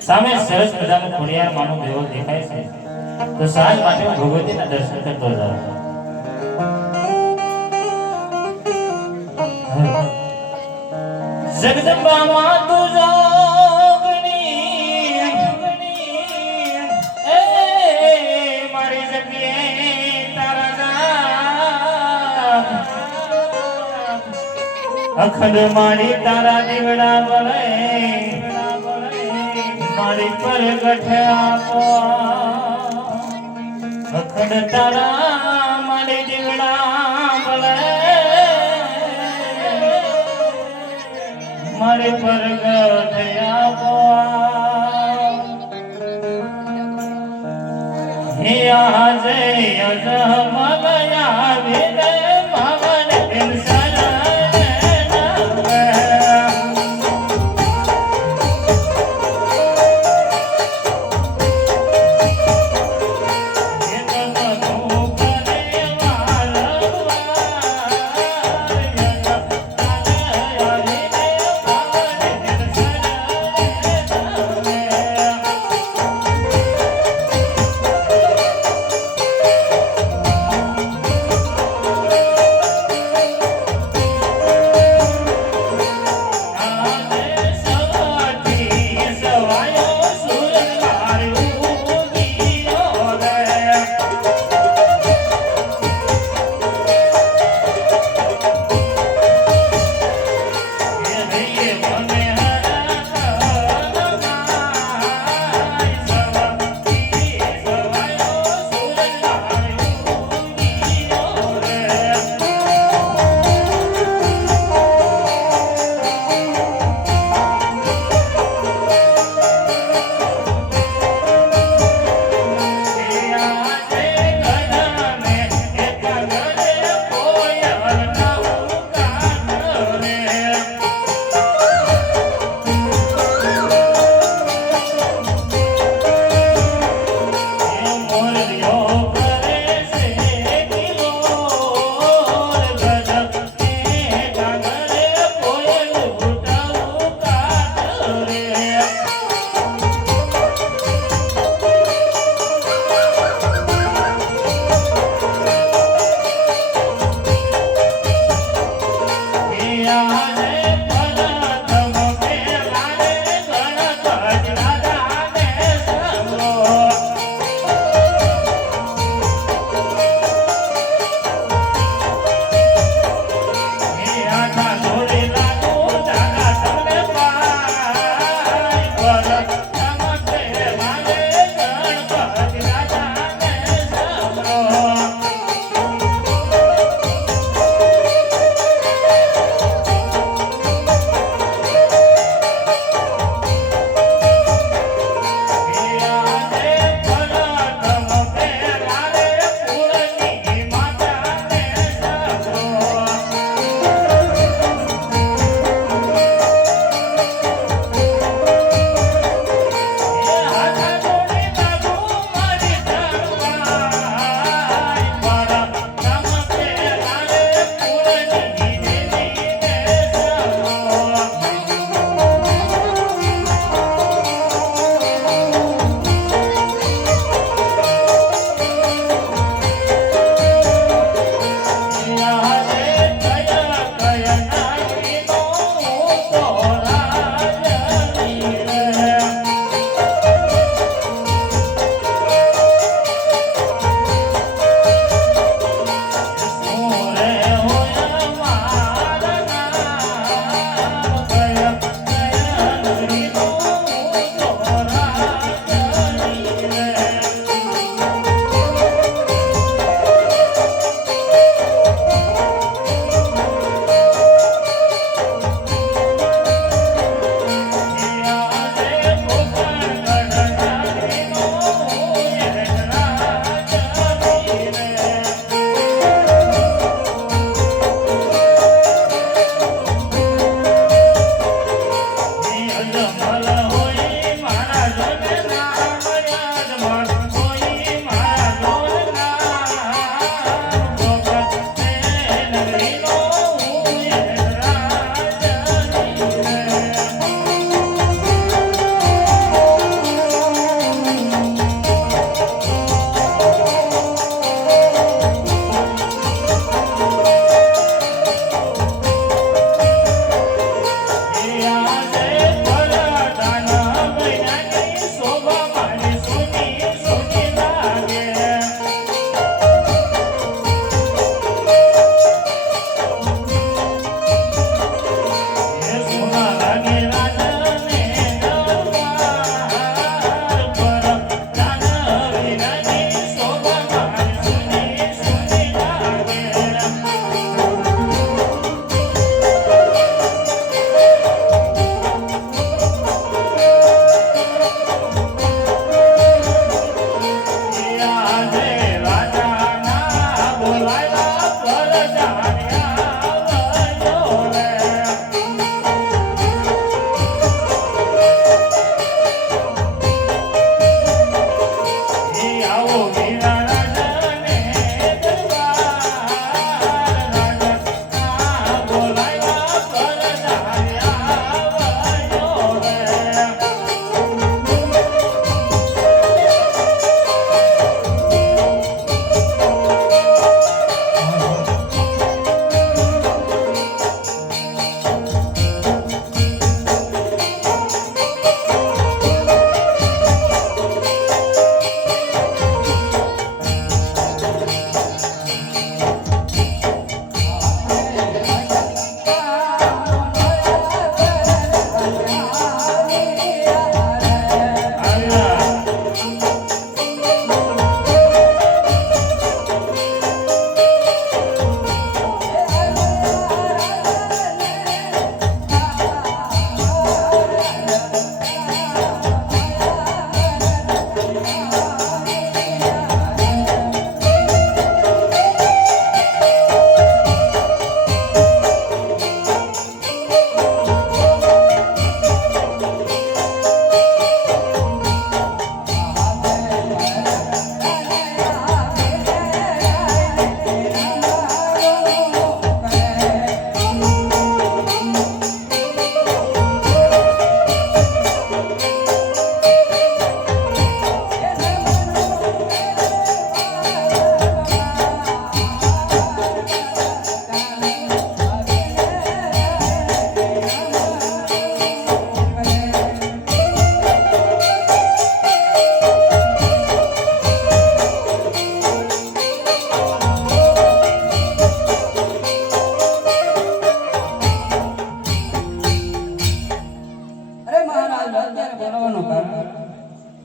સામે સરસ મજાનો ખોડિયાર માનો દેવો દેખાય છે તો સાંજ માટે હું ભગવતીના દર્શન કરતો જાઉં. જગદંબા માં તું જોગણી એ મારી જગ્યાએ તારા અખંડ મારી તારા દીવડા વળે મારી પર ગઠે આપો અખંડ તારા મારી દીવડા વળે મારી પર ગઠે આપો હે આજે અજમલયા વિદય ભવન દિલસા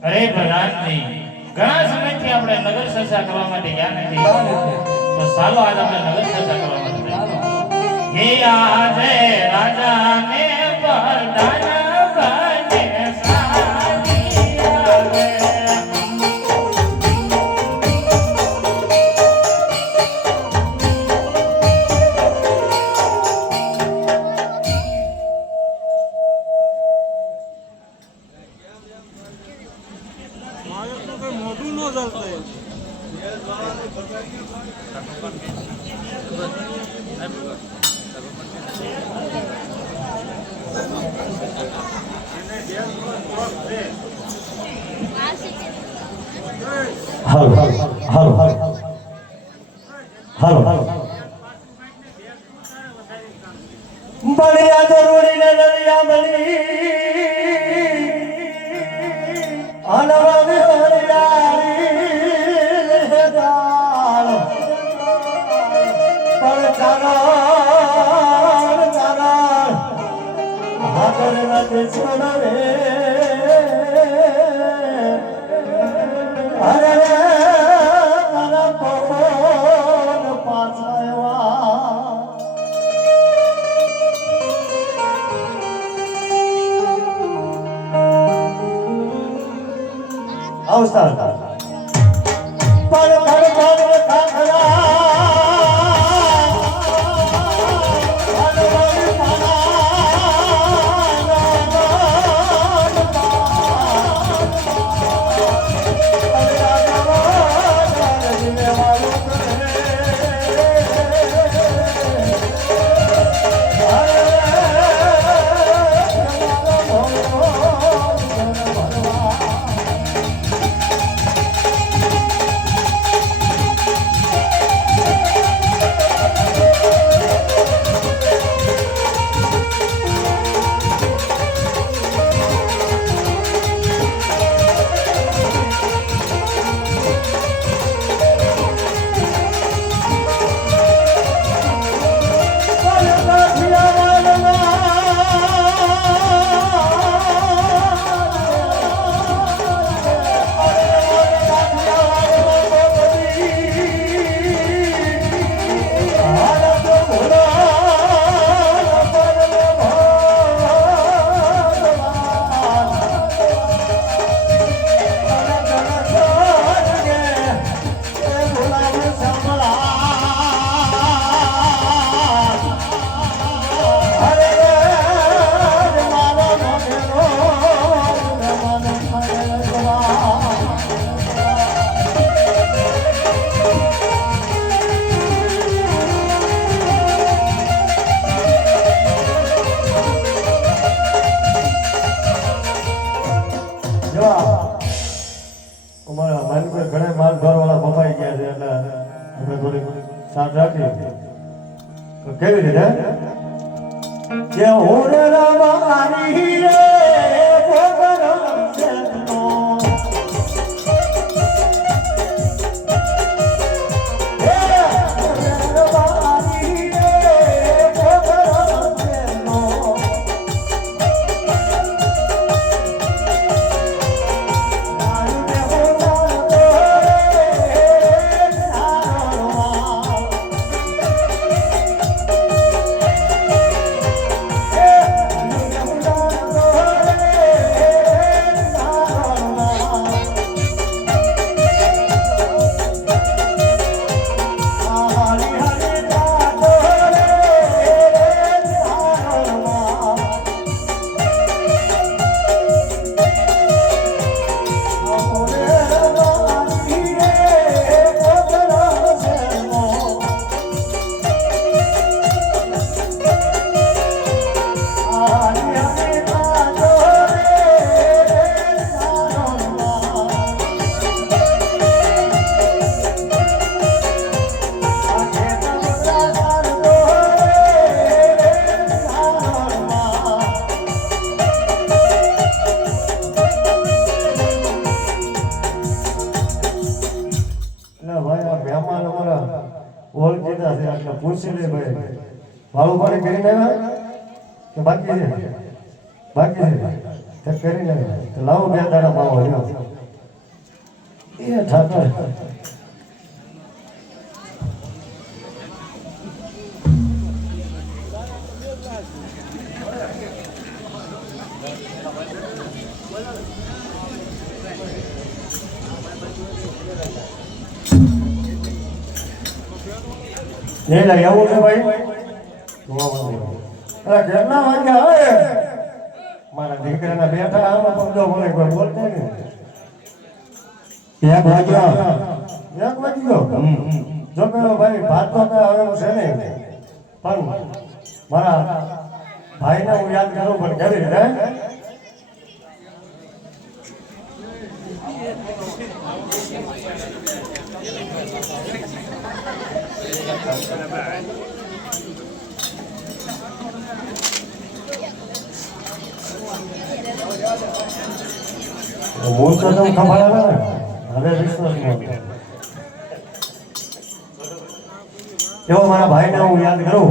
અરે ભગવાનજી ઘણા સમયથી આપણે નગર ચર્ચા કરવા માટે ગયા નથી તો ચાલો આજ આપણે નગર ચર્ચા કરવા માટે હે આજે રાજાને પરદાન બને સાજી આવે બળિયા જરૂરી ને દરિયા બળી અનવર હરિયાળી દાળ પણ ચારણ ચારણ હાથર નથી છોડ રે અરે તારા પવન પાછા અવસર પર ઘણા માલ વાળા બફાઈ ગયા છે એટલે આપણે થોડી સાથ રાખીએ તો કેવી રીતે કે ઓરે રામારી રે ભોગરમ સેનો પૂછી લે ભાઈ વાળું પાણી કરીને આવ્યા કે બાકી છે તે કરી લે તો લાવો બે દાડા માવો લ્યો એ ઠાકર નહીં લાગે આવું છે ભાઈ અરે ઘરના વાગ્યા હવે મારા દીકરાના બેઠા આમાં પગલો બોલે કોઈ બોલતે નહીં એક વાગ્યો જો પેલો ભાઈ ભાત તો હવે છે નહીં પણ મારા ભાઈને હું યાદ કરું પણ કેવી રીતે મૂળ તો તમે ખબર ને હવે વિશ્વાસ એવો મારા ભાઈને હું યાદ કરું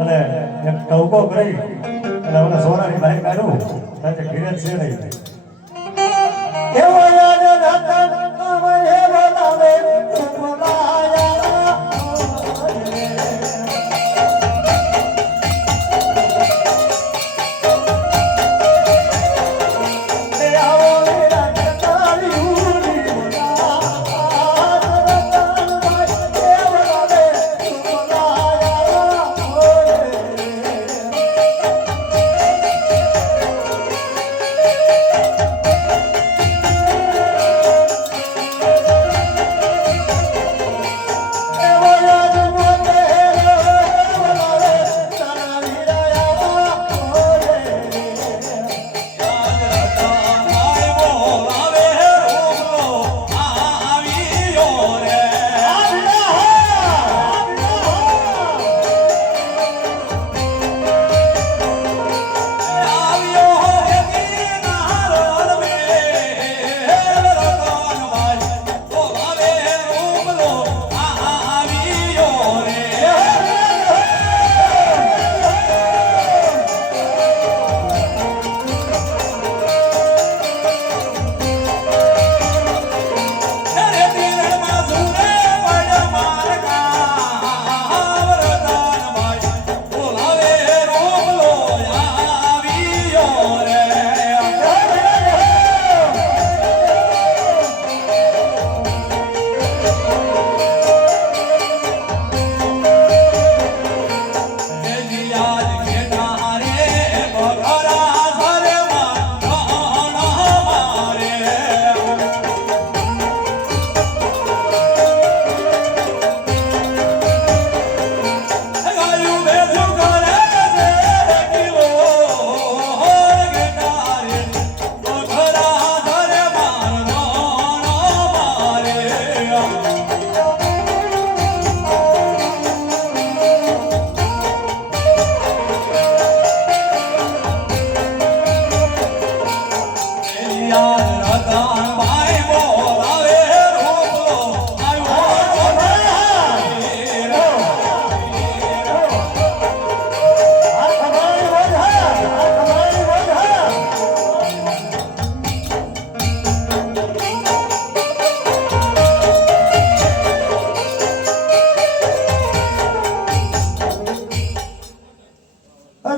અને એક ટવકો કરી અને મને સોનાની બાઈક કાઢું કારણ કે ઘીરે છે નહીં એવો યાદ રાખતા અમે હે બોલાવે બોલાયા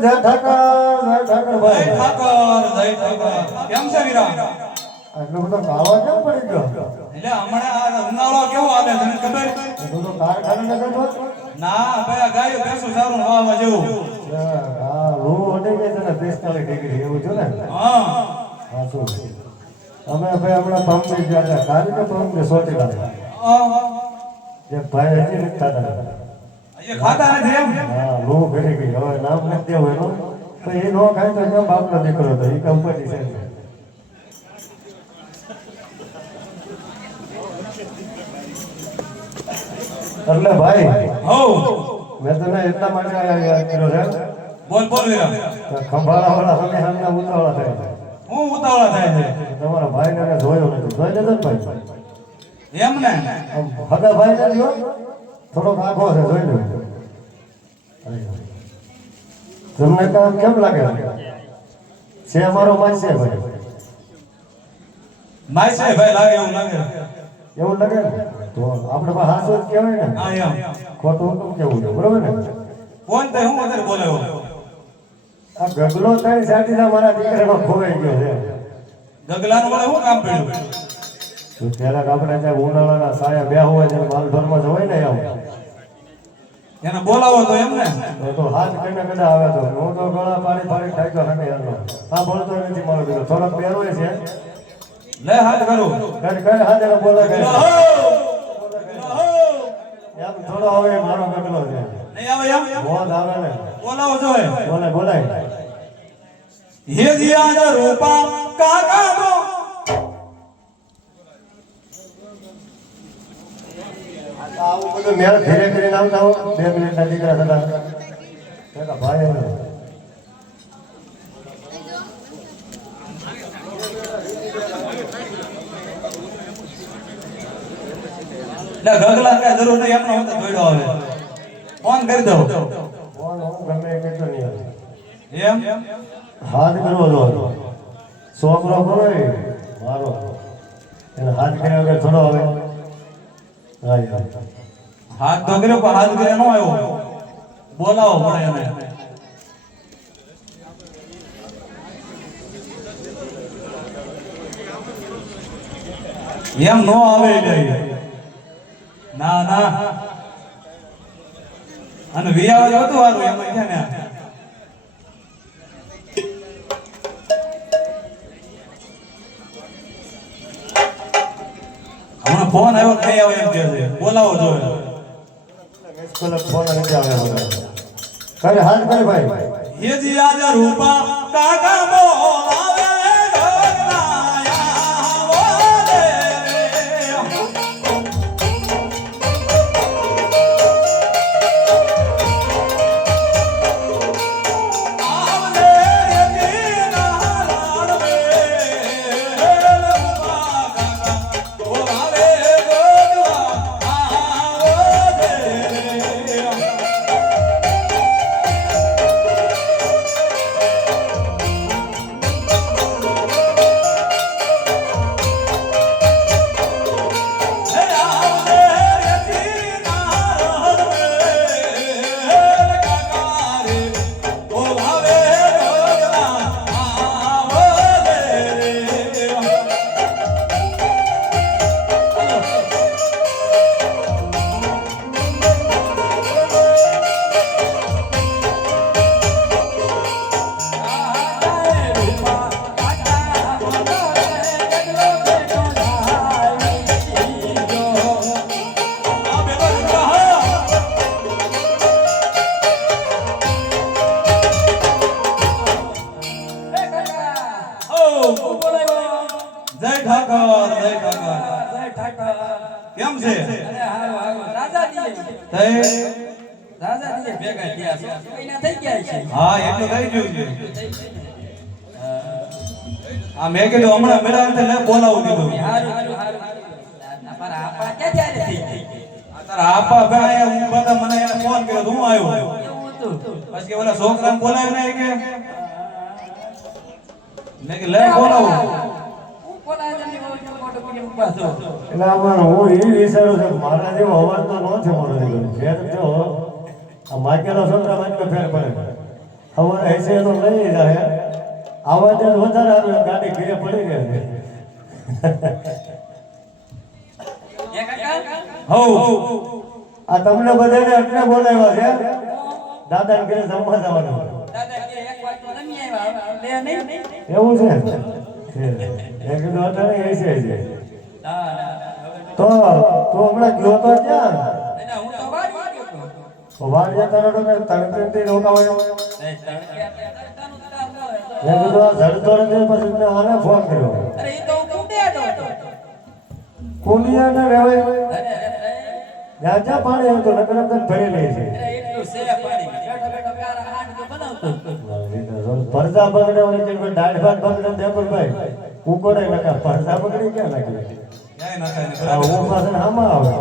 જય ઠાકર ભાઈ જય ઠાકર કેમ છે વીરા આટલો બધો ખાવા કેમ પડી ગયો એટલે હમણાં આ ઉનાળો કેવો આવે તને ખબર બધો કારખાને ન કરતો ના ભાઈ આ ગાયો ભેંસું સારું વાવા જેવું હા લો ઓડે કે તને 45 ડિગ્રી એવું છે ને હા હા શું અમે ભાઈ હમણાં પંપ ગયા હતા કાલે કે પંપ ને સોટી કાઢ્યા જે ભાઈ હજી નથી ખાતા એ ખાતા નથી એમ હા લો ઘડી ગઈ હવે નામ નથી દેવું એનું તો એ નો ખાય તો કેમ બાપનો દીકરો તો એ કંપની છે એટલે ભાઈ હો મેં તને એટલા માટે યાદ કર્યો છે બોલ બોલ વીરા ખંભાળા વાળા સામે સામે ઉતાવળા થાય હું ઉતાવળા થાય છે તમારા ભાઈને મેં જોયો નથી જોઈ લેજો ને ભાઈ એમ ને હગા ભાઈ ને જો થોડોક આખો છે જોઈ લેજો તમને કામ કેમ લાગે છે અમારો માસ છે ભાઈ માય છે ભાઈ લાગે એવું લાગે એવું લાગે ને તો આપણે પાસે હાસો જ કહેવાય ને હા એમ ખોટું કેમ કેવું છે બરોબર ને કોણ તે હું વધારે બોલાયો આ ગગલો થાય સાથે મારા દીકરામાં ખોવાઈ ગયો છે ગગલાનું વડે શું કામ પડ્યું તો પેલા આપણે ત્યાં ઉનાળાના સાયા બે હોય છે માલઢોરમાં જવાય ને એમ એને બોલાવો તો એમ ને તો હાથ કઈને કદા આવે તો હું તો ગળા પાડી પાડી ઠાક્યો હને એનો હા બોલતો નથી મારો દીકરો થોડોક બેરો છે લે હાથ કરું કઈ કઈ હાથ એને બોલે કઈ એમ થોડો હવે મારો ગગલો છે નહીં આવે એમ મોત આવે ને બોલાવો જોય બોલે બોલાય હે જીયા રૂપા કાકા નો આવું બધું મેળ ધીરે કરીને આવતા હો 2 મિનિટના દીકરા થતા ભાઈ એને લે ગગલા કઈ જરૂર નહીં એમનો હું તો દોડ્યો આવે ફોન કરી દઉં ફોન હું ગમે એ કહેતો નહીં આવે. એમ હાથ કરવો જો છોકરો કરો એ મારો એને હાથ કર્યા વગર થોડો આવે હા યાર હાથ તો કર્યો પણ હાથ કર્યા નો આવ્યો બોલાવો પડે એને એમ નો આવે એટલે ના ના અને વિયાવા જતું વારું એમ છે ને હમણાં ફોન આવ્યો નહીં આવે એમ કે છે બોલાવો જોઈએ સ્કૂલ ફોન નથી આવે મને કરે હાથ કરે ભાઈ ये जिया जा रूपा काका बोलावे गगनाया बोले आवले दीना लाडवे रूपा काका बोलावे જય ઠાકર જય ઠાકર કેમ છે હા એટલું થઈ ગયું છે આ મેં કીધું હમણાં મેળા લે બોલાવું કીધું તારા આપા ભાઈ હું બધા મને એને ફોન કર્યો તો હું આવ્યો પછી ઓલા છોકરાને બોલાવ્યો ને કે મેં કે લે બોલાવું એટલે આમાં હું એ વિચારું છું કે મારા જેવો અવાજ તો ન છે મારો દીકરો ફેર જો આ માકેલો છોકરા માટે ફેર પડે સવારે હશે એનો લઈ જાય આવાજ જ વધારે આવે ગાડી ઘીરે પડી ગઈ હો આ તમને બધાને એટલે બોલાવ્યા છે દાદાને ઘરે જમવા જવાનું એવું છે મેં કીધું અટાણે હશે છે તો તું હમણાં ગયો તો ક્યાં વાર જતા રહો કે તડકે રોકાવાય મેં કીધું આ ઝડતો નથી પછી મેં આને ફોન કર્યો કુંડિયાને રહેવાય જ્યાં જ્યાં પાણી આવતું નકર નકર ભરી લે છે પડદા બગડે ઓલી કે દાઢ ભાત બગડે દેપુરભાઈ ઉકોડે નકા પડદા બગડી ક્યાં નાખી ક્યાંય ના થાય આ હું પાસે આમાં આવે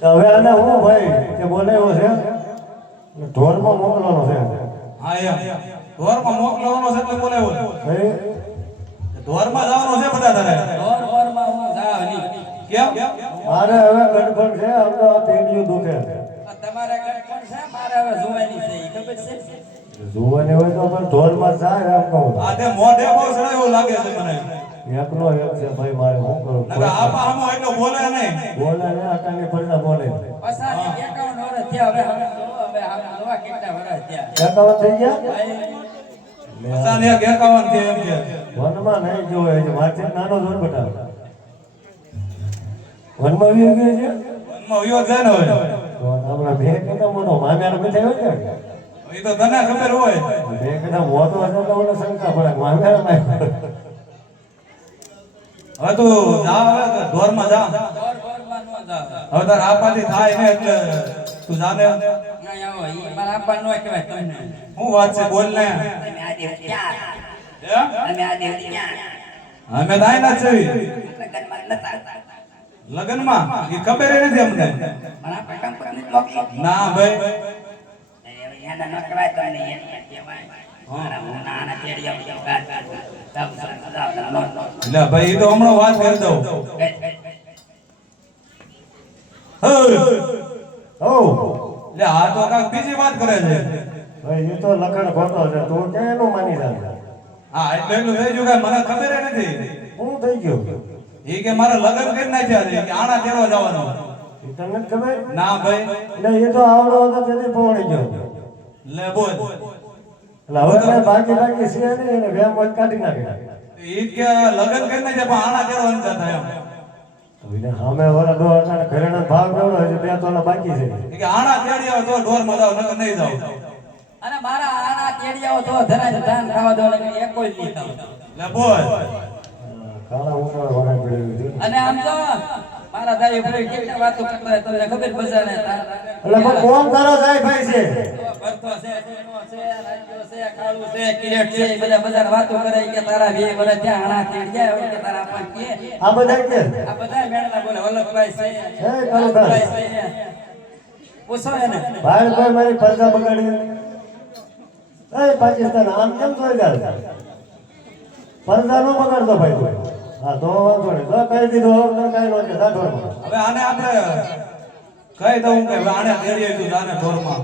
તો હવે આને હું ભાઈ કે બોલાવ્યો છે ઢોરમાં મોકલવાનો છે હા એમ ઢોરમાં મોકલવાનો છે એટલે બોલાવ્યો હે ઢોરમાં જવાનું છે બધા તારે દોરમાં હું જાવ નહીં. કેમ મારે હવે ગડબડ છે આમ તો આ પેન્ડિયું દુખે તમારા ઘર કોણ છે? મારે હવે જોવાની છે. ઈ ખબર છે? જોવાની હોય તો પણ ઢોલમાં જાય એમ કહું આ તે મોઢે બહુ સડાયો લાગે છે મને એકલો એક છે ભાઈ મારે શું કરું નકર આપા હમો એટલો બોલે નહીં બોલે ને અટાની ફરતા બોલે પસાની 51 વર્ષ થયા. હવે હવે જોવા કેટલા વર્ષ થયા. એકાવન થઈ ગયા પસાને એક 51 થી એમ કે વનમાં નહીં જોવે છે મારથી નાનો જોન બતાવે વનમાં આવી ગયો છે મનમાં વિયો જાય ને હવે તો આપણા બે કદા મોટો મામ્યાનો બેઠા હોય ને એ તો તને ખબર હોય બે કદા મોટો હશે તો ઓલો શંકા પડે મામ્યાનો હવે તું જા હવે ઢોરમાં જા દોરમાં નો જાવ. હવે તાર આપાથી થાય ને એટલે તું જાને અહીં આવો. ઈ મારા આપા નો કહેવાય તમને. શું વાત છે બોલ ને તમે આજે ક્યાં? હે? તમે આજે ક્યાં? અમે તો આયના જ છીએ લગનમાં નતા. લગનમાં એ ખબર ય નથી અમને મારા આપા કંપની મોકલો. ના ભાઈ યાદ ન કહેવાય તમને. યાદ કહેવાય. મારા નાના તેડિયા ઉડ્યા ગાત ગાત. એટલે ભાઈ એ તો હમણાં વાત કરી દઉં હે! ઓ એટલે આ તો કાંઈક બીજી વાત કરે છે ભાઈ એ તો લખણ ખોટો છે તું ક્યાં એનું માની જાય હા એટલે એટલું થઈ ગયું કે મને ખબર ય નથી હું થઈ ગયો એ કે મારે લગ્ન કરી નાખ્યા છે કે આણા તેડવા જવાનું એ તમને જ ખબર ના ભાઈ એટલે એ તો આવડો હતો તેથી પહોંચી ગયો લે બોલ એટલે હવે કાંઈ બાકી બાકી છે નહીં એને વેમ જ કાઢી નાખ્યા ઈ કે લગ્ન કરી નાખ્યા પણ આણા તેડવા નથી જતા એમ તો એને સામે વાળા દો અટાણે ઘરેણા ભાવ કેવડો છે 2 તોલા બાકી છે એ કે આણા તેડી આવે તો ઢોરમાં જાવ નકર નહીં જાવ અને મારા આના તેડિયાઓ તો ધરાય ધાન ખાવા દો એટલે એકો જ નહીં ખાવ. લે બોલ કાળા ઉંમર વાળા પડ્યું છે અને આમ તો મારા દાઈ ભાઈ કેટલા વાતો કરતા હોય તમને ખબર બજાને એટલે પણ કોણ તારો સાહેબ ભાઈ છે ભરતો છે ટેનો છે રાજ્યો છે કાળું છે કિરેટ છે એ બધા બજાર વાતો કરે કે તારા બે વર્ષ ત્યાં આણા તેડિયા હોય કે તારા આપણ કે આ બધા કે આ બધા મેળના બોલે વલ્લભભાઈ છે હે, કાળુભાઈ. વલ્લભભાઈ છે પૂછો એને ભાઈ કોઈ મારી પરદા બગાડી એ પાકિસ્તાન આમ કેમ જોઈ જાય પરદા નો બગાડતો ભાઈ તું હા તો વાંધો નહીં તો કહી દીધું હવે તો કાંઈ નો છે સાઠોરમાં હવે આને આપણે કહી દઉં કે હવે આને તેડી આવી તું જાને ઢોરમાં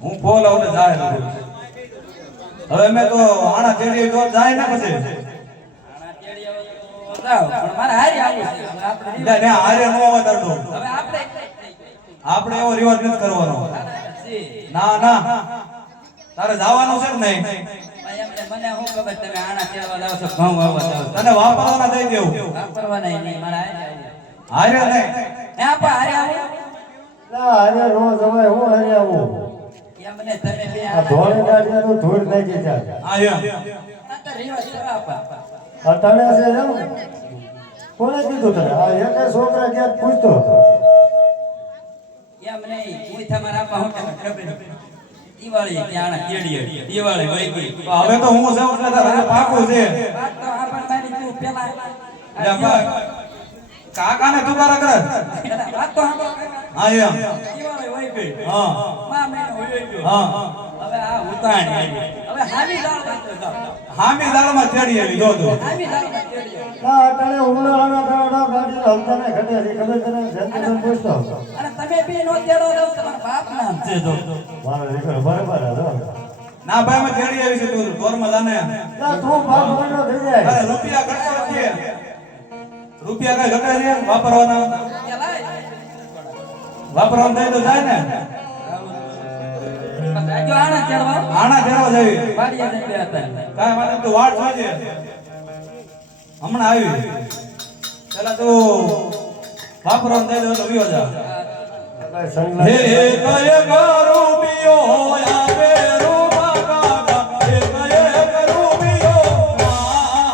હું ફોલ આવને જાય હવે મેં તો આણા તેડી આવી તો જાય ને પછી આણા તેડિયાઓ તો જાવ પણ મારે હારી આવું છે હવે આપણે ને હારે નો આવે તારતો હવે આપણે આપણે એવો રિવાજ નથી કરવાનો ના ના તારે જવાનું છે કે નહીં મને શું ખબર તમે આણા તેડવા જાવ છો ઘઉં વાવવા જાવ છો તને વાપરવાના દઈ દેવું વાપરવાના નહીં મારા હારે નહીં એ આપા હારે આવો ના અરે નો જવાય હું હરી આવું એમ ને તમે બે આ ધોળી કાઢીને તો ધૂળ નાખી જાય હા એમ આ તો રિવાજ છે આપા અટાણે છે એમ કોણે કીધું તને આ એક છોકરા ક્યાંક પૂછતો હતો એમ નહીં હું તમારા આપા હું તમને ખબર દિવાળી ત્યાં કેડીએ દિવાળી વઈ ગઈ હવે તો હું સૌ તારે પાકું છે વાત તો આપણ મારી તું પેલા એટલે બા- કાકાને તુકારા કરે વાત તો આપણો હા એમ દિવાળી વઈ ગઈ હા માં મેં વઈ ગયો હા હવે આ ઉતાણ આવી હવે હામી દાળ વાતો જાવ હામી દાળમાં તેડી આવી જો તું હામી દાળમાં કેડીએ આ અટાણે ઉનાળાના દાડા ગાડીને હલતાને ઘટે છે ખબર તને જનતા પૂછતો હતો અને તમે બી નો તેડો રહો તમારા બાપ નામ છે તો મારો દીકરો બરાબર હતો ના ભાઈ મેં તેડી આવી છે તું ઢોરમાં જાને ના તું બાપ બનો થઈ જાય અરે રૂપિયા ઘટતો નથી રૂપિયા કઈ ઘટે છે વાપરવાના વાપરવાનું થાય તો જાય ને જો આણા ચડવા આણા તેડવા જાવી પાડીએ જઈને બે હતા કાંઈ વાંધો નહીં, તું વાટ જોજે હમણાં આવી પેલા તું વાપરવાનું થાય તો વિયો જા સંગલા હે હે કય કરું બિયો આપે રૂપા કાકા હે કય કરું બિયો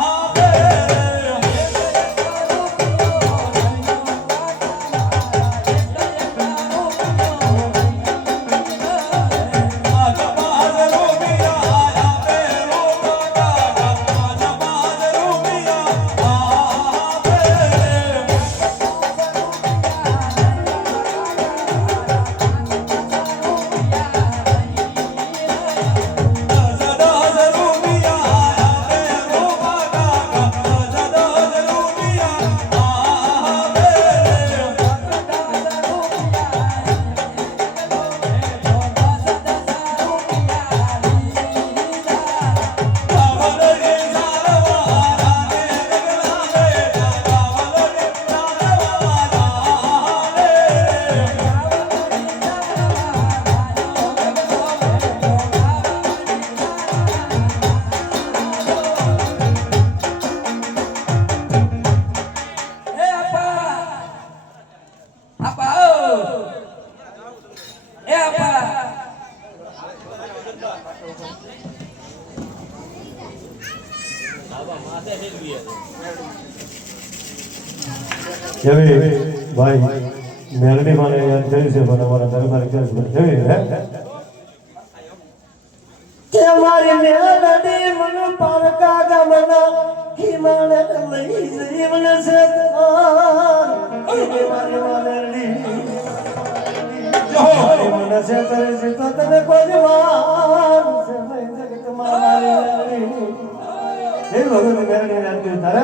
આપે આજમાજ રૂપિયા આપે રૂપા કાકા આજમાજ રૂપિયા આપે કેવી ભાઈ મેલડી મને યાદ કરી છે પણ અમારા દરબાર કેવી હે કે મારી મેલડી મને પારકા ગામના હિમાન લઈ જીવન છે મારી મેલડી મારી મને છે તરે છે તો તને કોઈ માન છે ભાઈ જગત મારી મેલડી એ ભગવાન મેલડી યાદ કરી તારે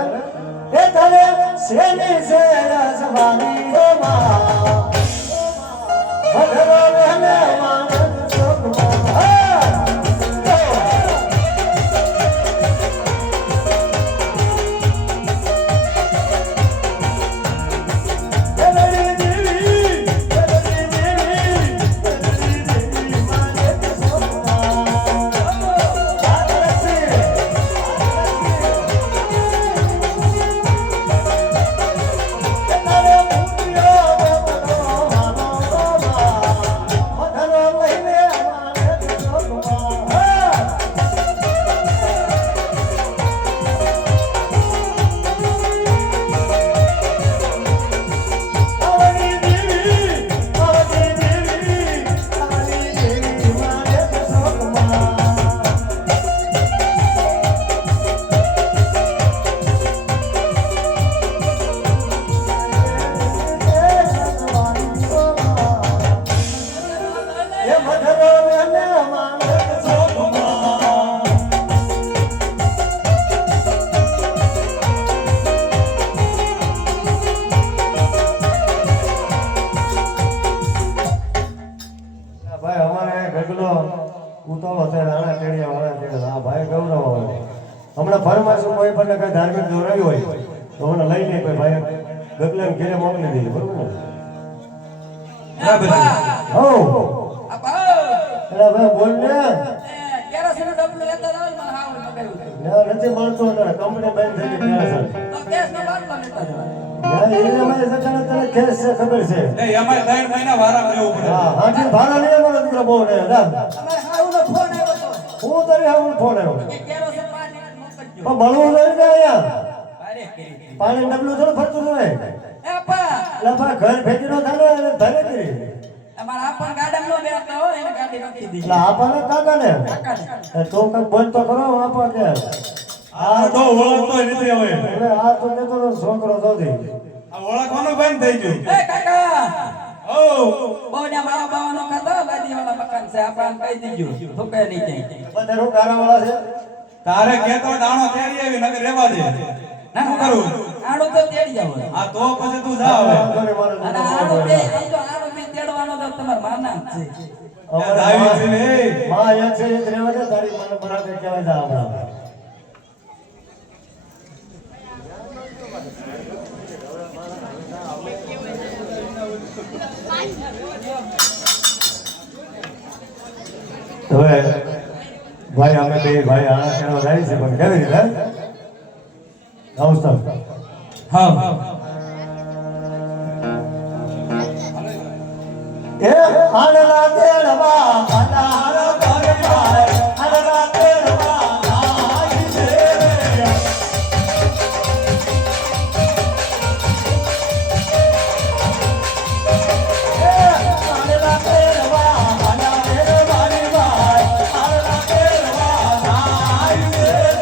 એ તારે સેની છે રાજવાની ઓ માં ભગરો ને માન હમણાં ફરમાશું કોઈ પણ કઈ ધાર્મિક દોરાઈ હોય તો મને લઈ લે કોઈ ભાઈ ગગલાને ઘેરે મોકલી દઈએ બરોબર ને હો એલા ભાઈ બોલ ને કેરોસીન ડબલું લેતા જાવ મને હાવ મગાવ્યું ના નથી મળતો ને કંપની બંધ થઈ ગઈ કેરોસીન તો કેસ નો બાટલો લેતા જાવ યાર એને મને સકને તને કેસ છે ખબર છે નહીં અમારે 3 મહિના વારા લેવું પડે હા હાજી ભાડા લે મારો દીકરો બહુ ને દા અમારે હાવનો ફોન આવ્યો તો હું તારી હાવ ફોન આવ્યો કે કેરોસીન પાણી મોકલજો પણ મળવું નહીં ને અહીંયા અરે કરી પાણી ડબલું થોડું ફરતું હોય એ પા એટલે ભાઈ ઘર ભેગી નો થાને અને ધરે કરી અમારા આપણ ગાડામાં નો બેસતા હોય એને ગાડી રાખી દીધી એટલે આપાને કાકા ને તો કઈ બોલ તો કરો આપા કે આ તો ઓળખતો નથી હવે એટલે આ તો દેતો છોકરો જોધી આ ઓળખવાનું બંધ થઈ ગયું એ કાકા ઓ બોને મારા બાવાનો ખાતો બાદી વાળા મકાન છે આપણ કહી દીજો ધોકે નહીં જાય બધે રો ગારા વાળા છે તારે કેતો દાણો તેડી આવી નકર રેવા દે ના શું કરું આડો તો તેડી જાવ આ તો પછી તું જા હવે ઘરે મારો અને આડો બે જો આડો બે તેડવાનો તો તમાર માના છે આવી છે ને માં એક છે એક રેવા દે તારી મને બરાબર કહેવાય જા આપણા હવે ભાઈ અમે બે ભાઈ આના કેળવા જાય છે પણ કેવી રીતે નમસ્કાર હા એ આનલા તેડવા અનાર ઘરે ભાઈ આનલા તેડવા આઈ છે આનલા તેડવા અનાર મારી ભાઈ આનલા તેડવા આઈ છે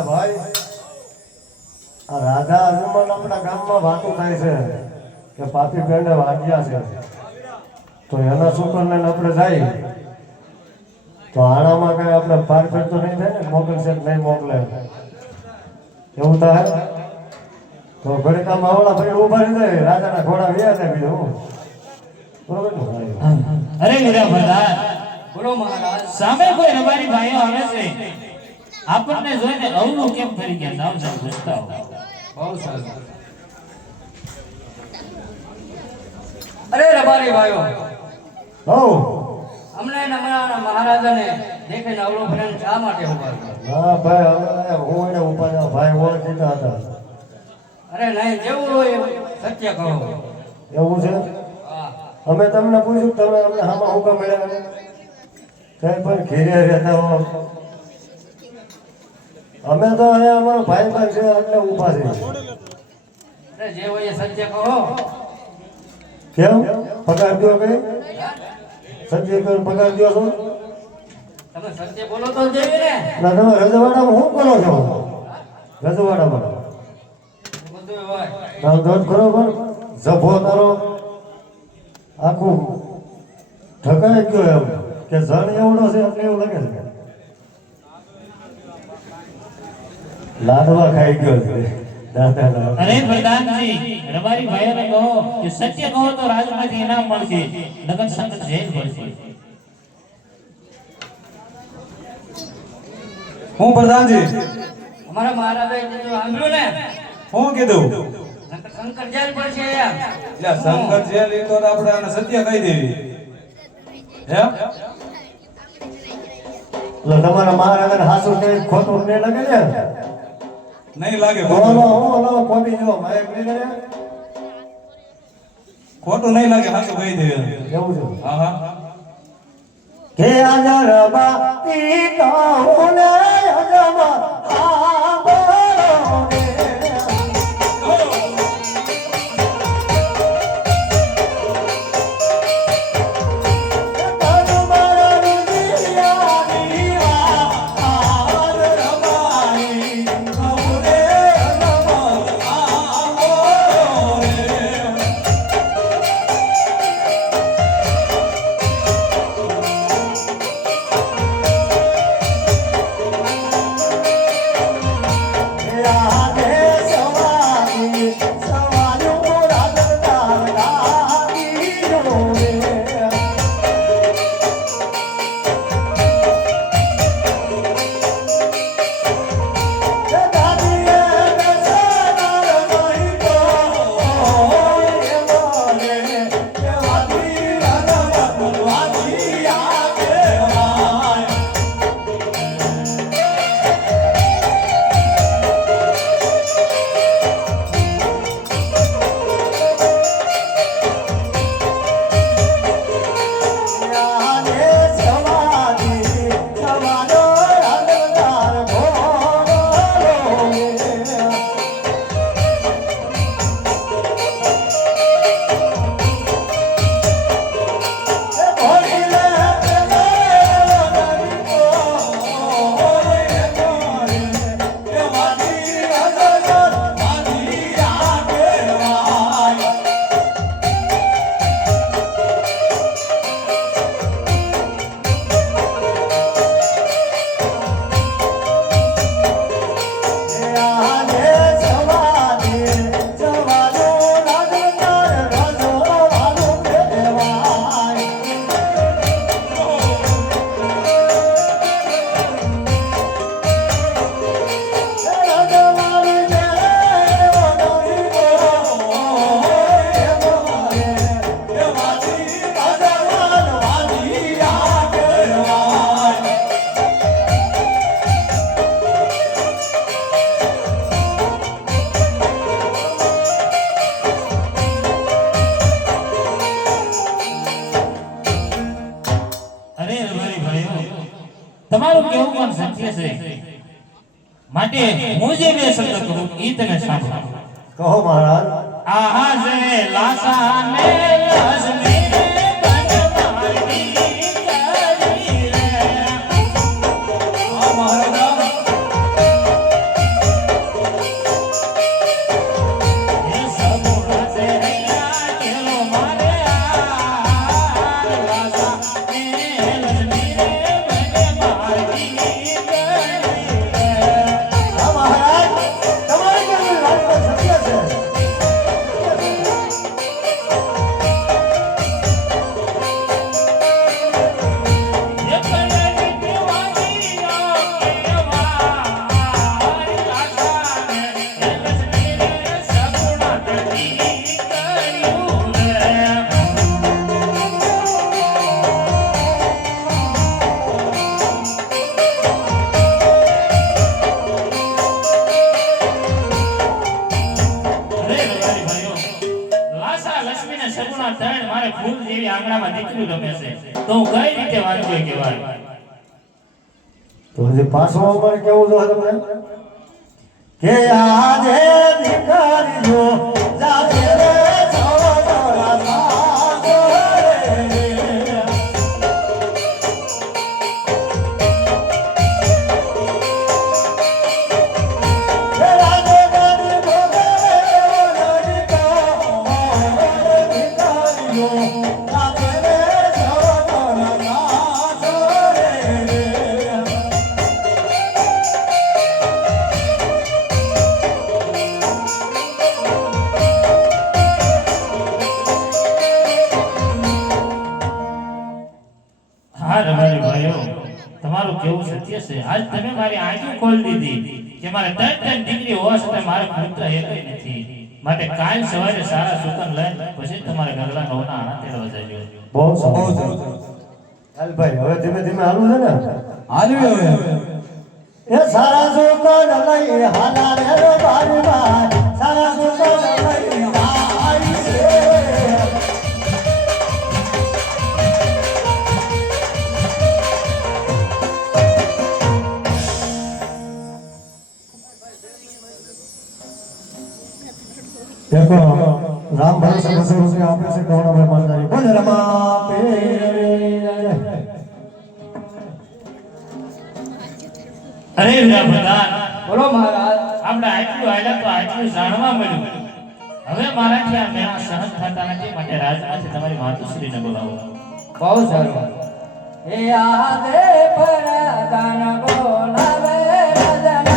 ભાઈ આ રાધા હનુમાન આપણા ગામમાં વાતો થાય છે કે પાપી બેને વાગ્યા છે તો એના શુકરને આપણે જાય તો આણામાં કઈ આપણે પાર તો નહીં થાય ને મોકલશે કે નહીં મોકલે એવું થાય તો ઘડીકામાં આવડા ભાઈ ઉભા રહી જાય રાજાના ઘોડા વ્યા થાય બીજું બરોબર ને ભાઈ? અરે વીરા પ્રધાન, બોલો મહારાજ. સામે કોઈ રબારી ભાઈઓ આવે છે, આપણને જોઈને અવળું કેમ કરી ગયા? જાવ જાવ પૂછતા હો. બહુ સરસ. અરે રબારી ભાઈઓ, હો અમને નમણા મહારાજાને દેખીને અવલોકન શા માટે ઉભા રહ્યા? હા ભાઈ હવે હું એને ઉપાડ્યા ભાઈ ઓળખીતા હતા. અરે નહીં, જેવું હોય એવું સત્ય કહો. એવું છે? હા. અમે તમને પૂછ્યું તમે અમને આમાં હુકમ મળ્યા કઈ પણ ઘેરે રહેતા હો. અમે તો અહીંયા અમારો ભાઈ ભાઈ છે એટલે ઊભા છે. અરે જે હોય એ સત્ય કહો. કેમ પગાર દો કઈ સત્ય કઈ પગાર દો છો? તમે સત્ય બોલો તો જેવી ને. ના તમે રજવાડામાં શું કરો છો? રજવાડામાં બધું હોય. ના દોઢ કરો પણ જભો તારો આખું ઠકાઈ ગયો એમ કે જણ એવડો છે એટલે એવું લાગે છે. લાડવા ખાઈ ગયો છે દાદા. અરે પ્રધાનજી, રબારી ભાઈઓને કહો કે સત્ય કહો તો રાજમાંથી ઇનામ મળશે, નગર સંકટ જેલ પડશે. હું પ્રધાનજી અમારા મહારાજે કીધું સાંભળ્યું ને. હું કીધું નકર શંકર જેલ પડશે. એટલે સંકટ જે લીધો તો આપણે આને સત્ય કહી દેવી હે એટલે તમારા મહારાજાને હાસુ કઈ ખોટું નહીં લાગે ને? નહીં લાગે ઓલો ઓલો કોબી જો મારે નહીં કરે ખોટું નહીં લાગે હાચું કહી દેવી એવું છે. હા હા કે અજર બાતી કહું ને અજમા આબરો ને તમારું કેવું પણ સત્ય છે, માટે હું જે બે શબ્દ કહું ઈ તમે સાંભળો. કહો મહારાજ. આહા જે લાસા ને લસને બનવારી કરી રે. હા મહારાજા એ સબુરા સે રૈયા કેલો મારે આ લાસા ને લસને બનવારી કરી રે. હા મહારાજ તમારી કેવી લાડવા સત્ય છે. લક્ષ્મી ને સગુણા ત્રણ મારે ફૂલ જેવી આંગણામાં દીકરી રમે છે તો હું કઈ રીતે વાંચ્યો કહેવાય તો હજી પાછું અમારે કેવું છે તમને કે આજે દીકરીઓ જાગે રે છોકરા સાજો રે હા રબારી ભાઈઓ તમારું કેવું સત્ય છે આજ તમે મારી આંખો ખોલી દીધી કે મારે ત્રણ ત્રણ દીકરી હોવા છતાં મારે પુત્ર એકય નથી માટે કાલ સવારે સારા સુકન લઈને પછી તમારે ગગડા નવના આણા તેડવા જજો બહુ સરસ હાલ ભાઈ હવે ધીમે ધીમે હાલું છે ને હાલવી હવે એ સારા સુકન લઈ હાલા રે બારી બાર સારા સુકન લઈ આવી રે देखो राम भरोसे बसे उसके आपने से कौन हमें मालदारी बोल रमा पे અરે વીરા પ્રધાન બોલો મહારાજ આપણે આટલું આયલા તો આટલું જાણવા મળ્યું હવે મારાથી આ મેળા સહન થતા નથી માટે રાજમાંથી તમારી માતુશ્રીને બોલાવો બહુ સારું એ આદે પ્રધાન બોલાવે રજના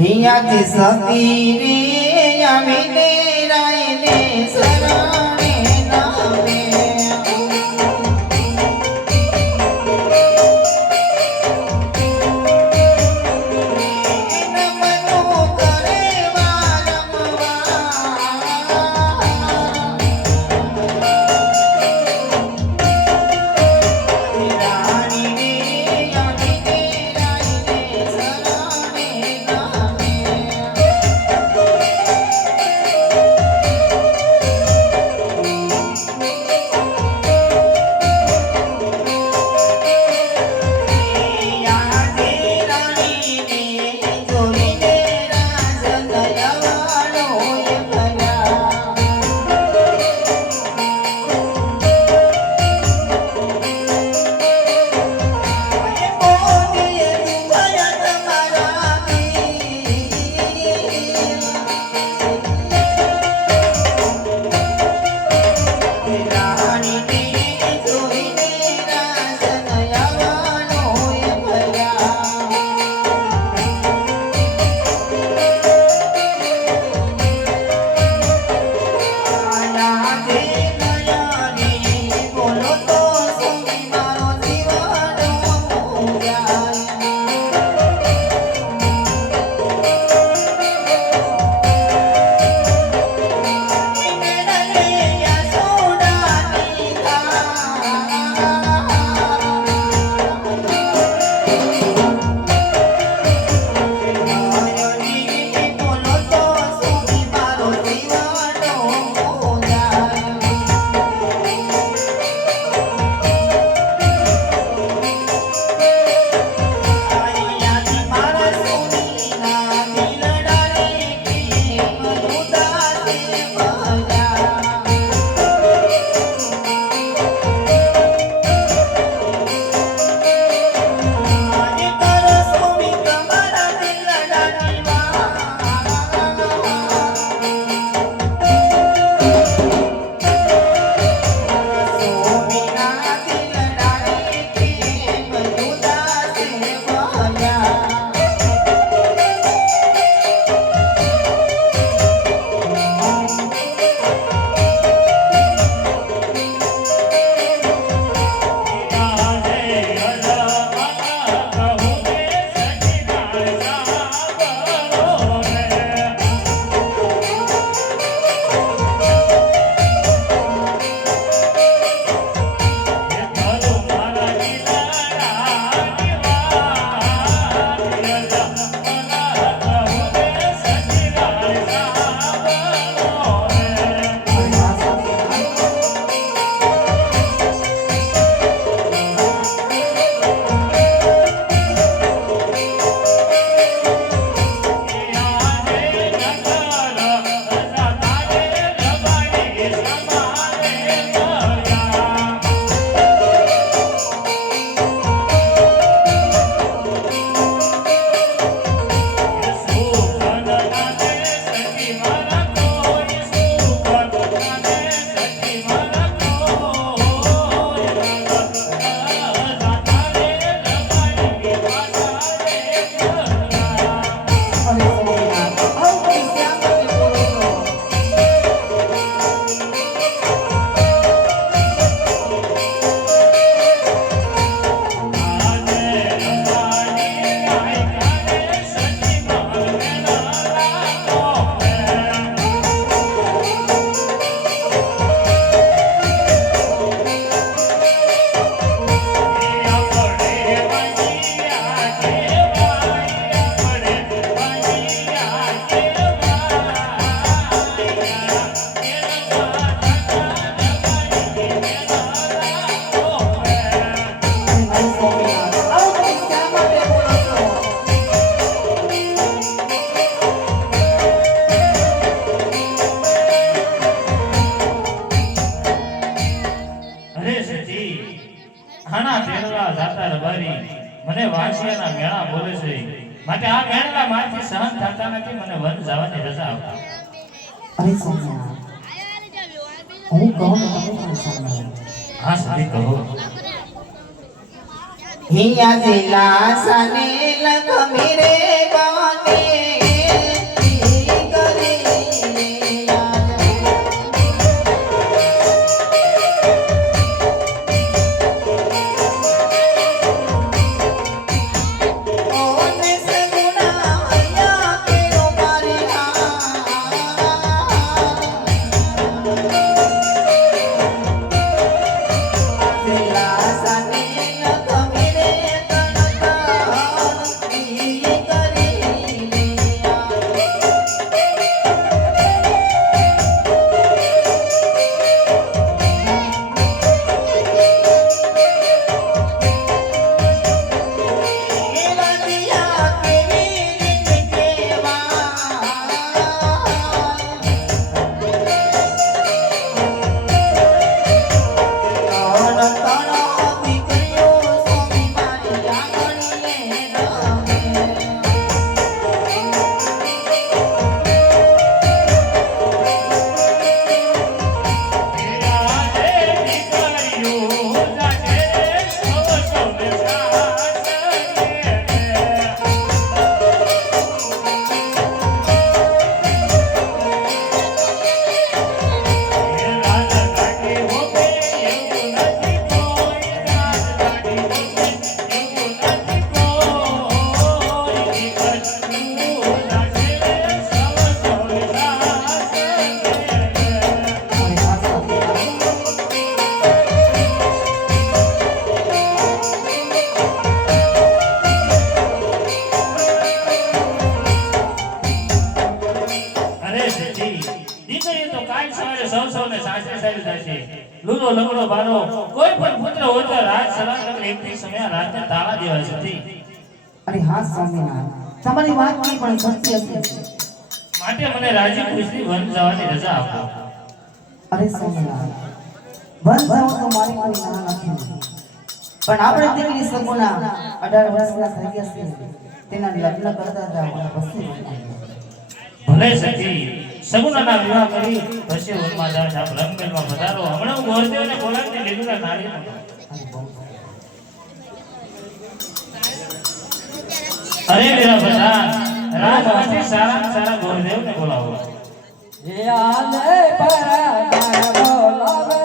હિયાથી સતી રે આવીને રાયને શરણે નામે આના તેડવા જાતા રબારી મને વાંસિયાના મેળા બોલે છે માટે આ મેળા મારથી સહન થતા નથી મને વન જવાની રજા આપો અરે સોમનાથ હું કહું તો તમે પણ સાંભળો હા સતી કહો हिया जिला सने लग मेरे गाने લૂલો લંગડો બારો કોઈ પણ પુત્ર હોય તો રાજ સલાહ એકથી સમય રાતને તાળા દેવાય છે અરે હા સ્વામિનારાયણ તમારી વાત કોઈ પણ સત્ય છે માટે મને રાજી ખુશી વન જવાની રજા આપો અરે સ્વામિનારાયણ વન જાવ તો મારી કોઈ ના નથી પણ આપણે દીકરી સગુણા 18 વર્ષના થઈ ગયા છે તેના લગ્ન કરતા જાવ પછી ભલે સખી સગુણાના વિવાહ કરી પછી વનમાં જાવ આપ રંગમેલમાં પધારો હમણાં હું ગોરદેવને બોલાવીને લીલુડા નાળી અરે મેરા બધાન રાજમાંથી સારા ગોરદેવને બોલાવો એ આલે પર બોલાવે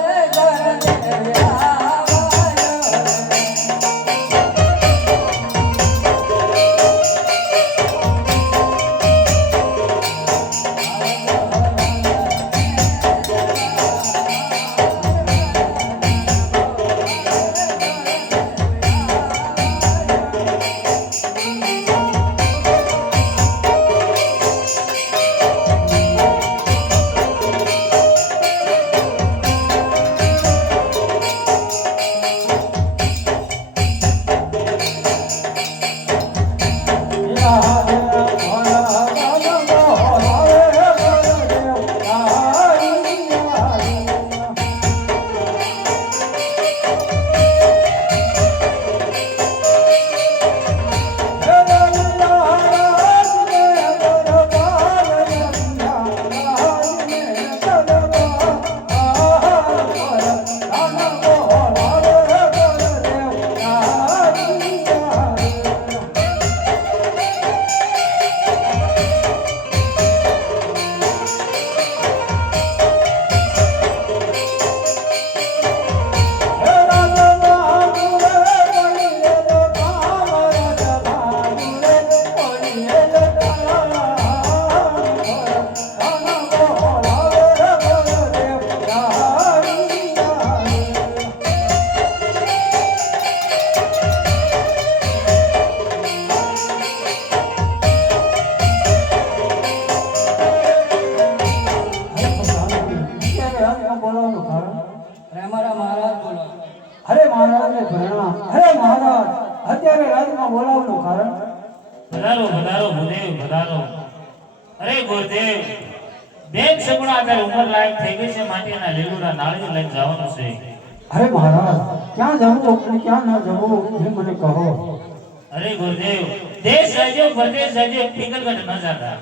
ગરદેવ પધારો ભૂદેવ પધારો અરે ગુરુદેવ બેન સગુણા અત્યારે ઉંમર લાયક થઈ ગઈ છે માટે એના લીલુડા નાળિયેર લઈને જવાનું છે અરે મહારાજ ક્યાં જવું અને ક્યાં ના જવું એ મને કહો. અરે ગુરુદેવ, દેશ રાજ્યો પરદેશ રાજ્યો પિંગલગઢ ન જતા.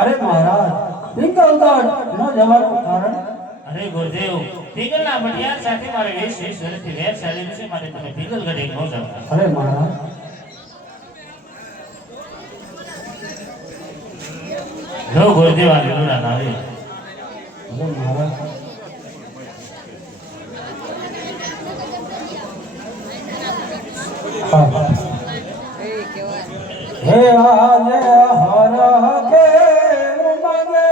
અરે મહારાજ પિંગલગઢ ન જવાનું કારણ? અરે ગુરુદેવ, પિંગલના ભટિયાર સાથે મારે 20 વર્ષથી વેર ચાલેલું છે, માટે તમે પિંગલગઢ ન જતા. અરે મહારાજ લો ગુરુદેવ, આ લીલુડા નાવે. અરે મહારાજ હે આજે હર કે મને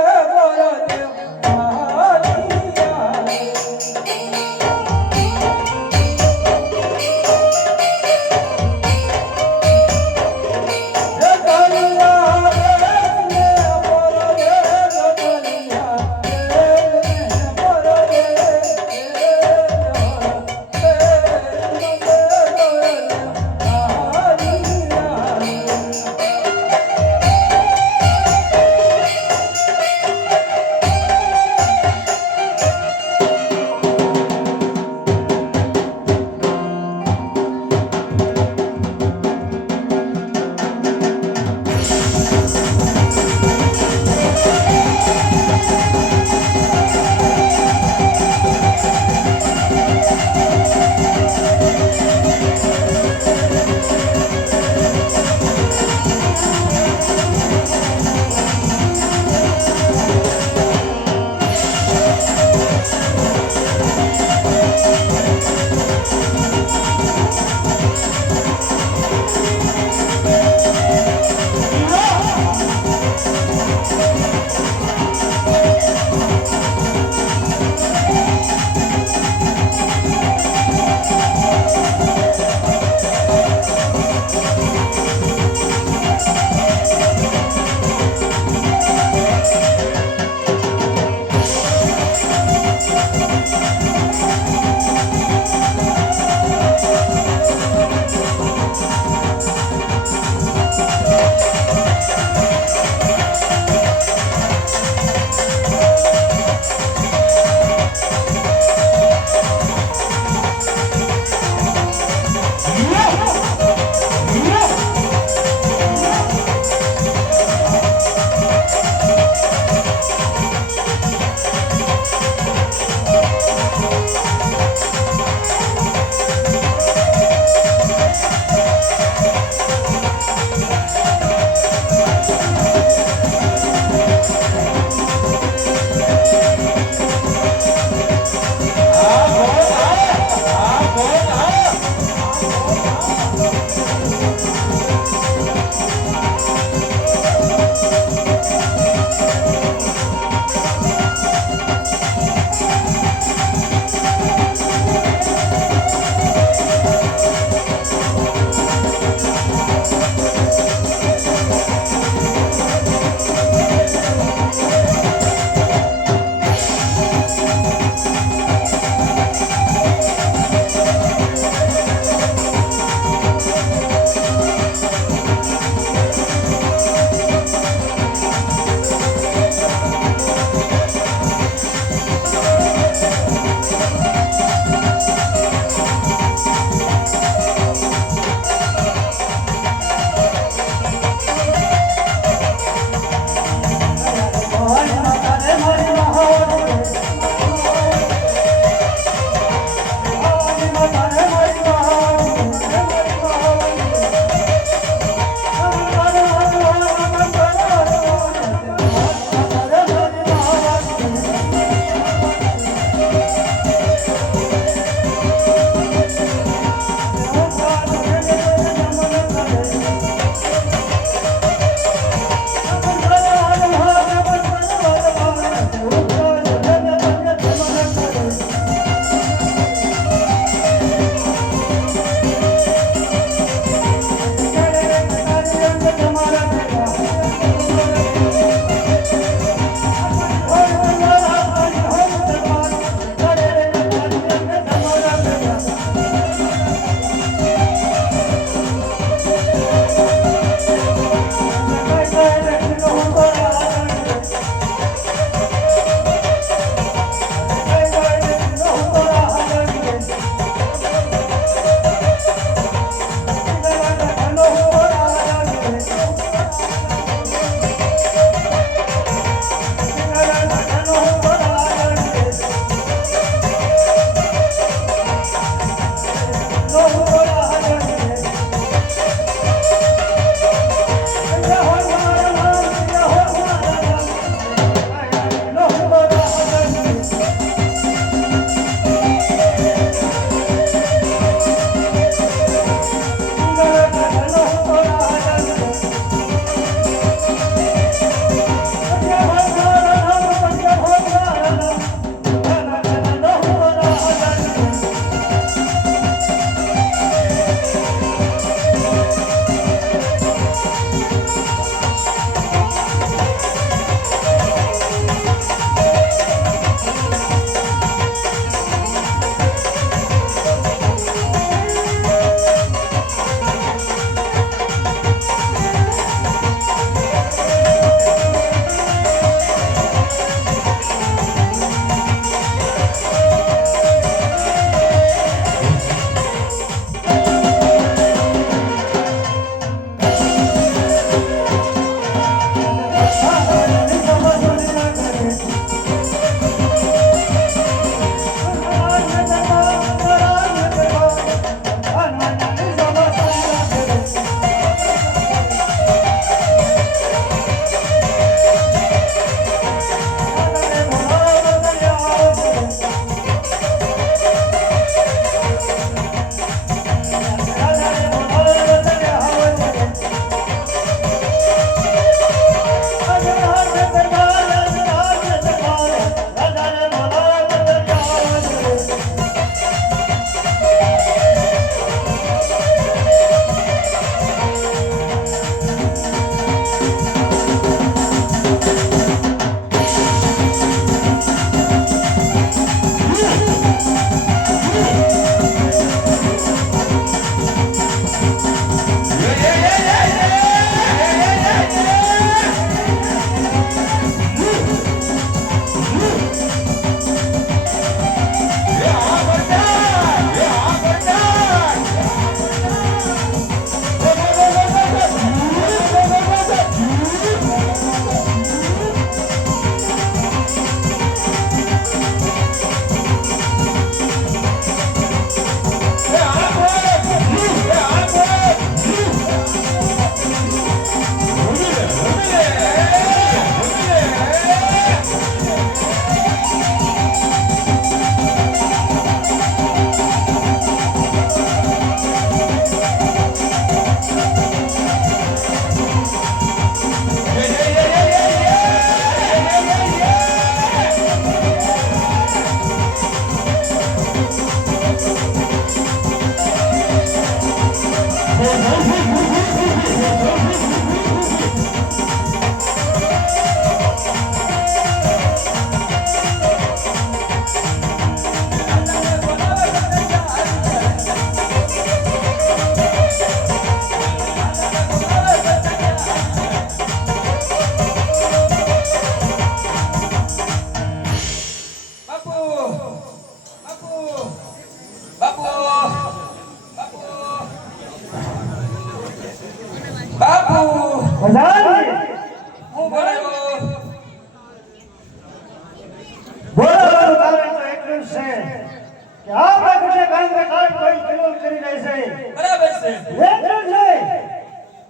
કે આપણા ઘરે કામ કાજ કોઈ કિલોલ કરી રહી છે બરાબર છે વેચણ છે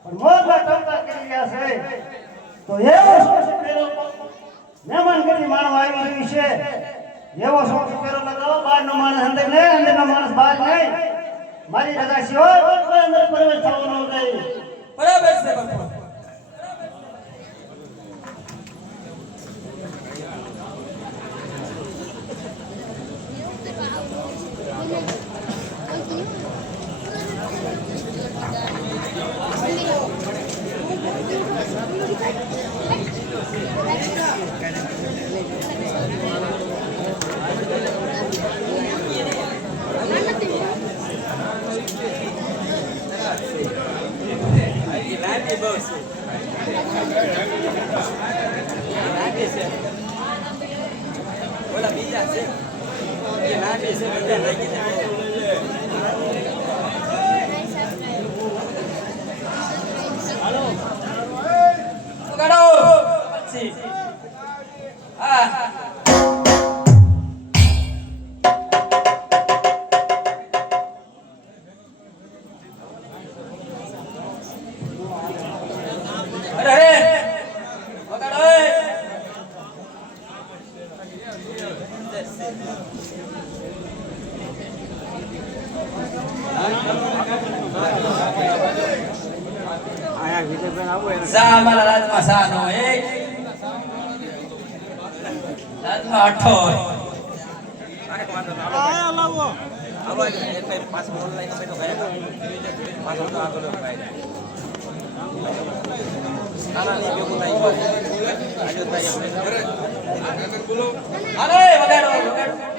પણ મોજમાં ટમકા કરી રહ્યા છે તો એવો સોસો પેરો મહેમાન કરી માણવા આવી રહ્યું છે એવો સોસો પેરો લગાવો બહારનો માણસ અંદર ને અંદરનો માણસ બહાર નહીં મારી રજા સિવાય કોઈ અંદર પ્રવેશ થવો ન જોઈએ બરાબર છે બાપુ ઓલા બીજા છે એ લાગે છે બધા લાગી જાય હાલો ઉગાડો પછી હા અરે વગાડો સા મારા રાજમાં સા નો એક રાજમાં અઠો અરે વગાડો વગાડો